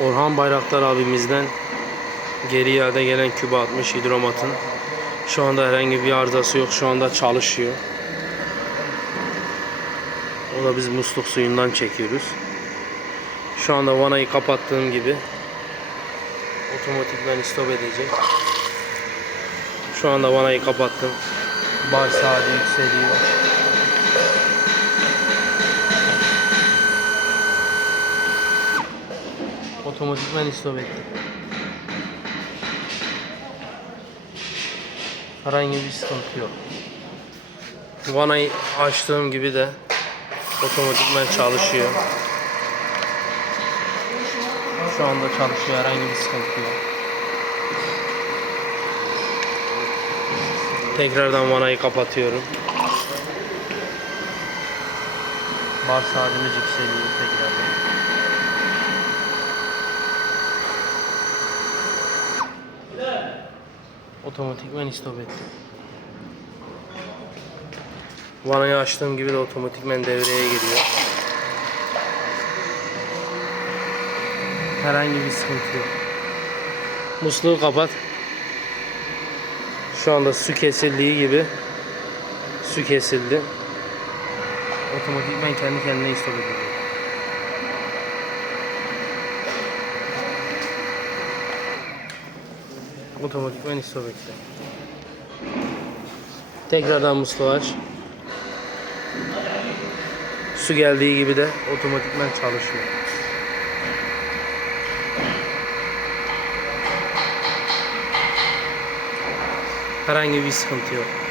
Orhan Bayraktar abimizden geri iade gelen kübe 60 hidromatın şu anda herhangi bir arızası yok. Şu anda çalışıyor. O da biz musluk suyundan çekiyoruz. Şu anda vanayı kapattığım gibi otomatikman stop edecek. Şu anda vanayı kapattım. Bar saati yükseliyor. Otomatikman stop etti. Herhangi bir sıkıntı yok. Vanayı açtığım gibi de otomatikman çalışıyor. Şu anda çalışıyor. Herhangi bir sıkıntı yok. Tekrardan vanayı kapatıyorum. Bar saatimiz yükseliyor tekrardan. Otomatikman stop etti. Vanayı açtığım gibi de otomatikman devreye giriyor. Herhangi bir sıkıntı yok. Musluğu kapat. Şu anda su kesildiği gibi su kesildi. Otomatikman kendi kendine stop ediyor. Otomatikman stop etti. Tekrardan musluğu aç. Su geldiği gibi de otomatikman çalışıyor. Herhangi bir sıkıntı yok.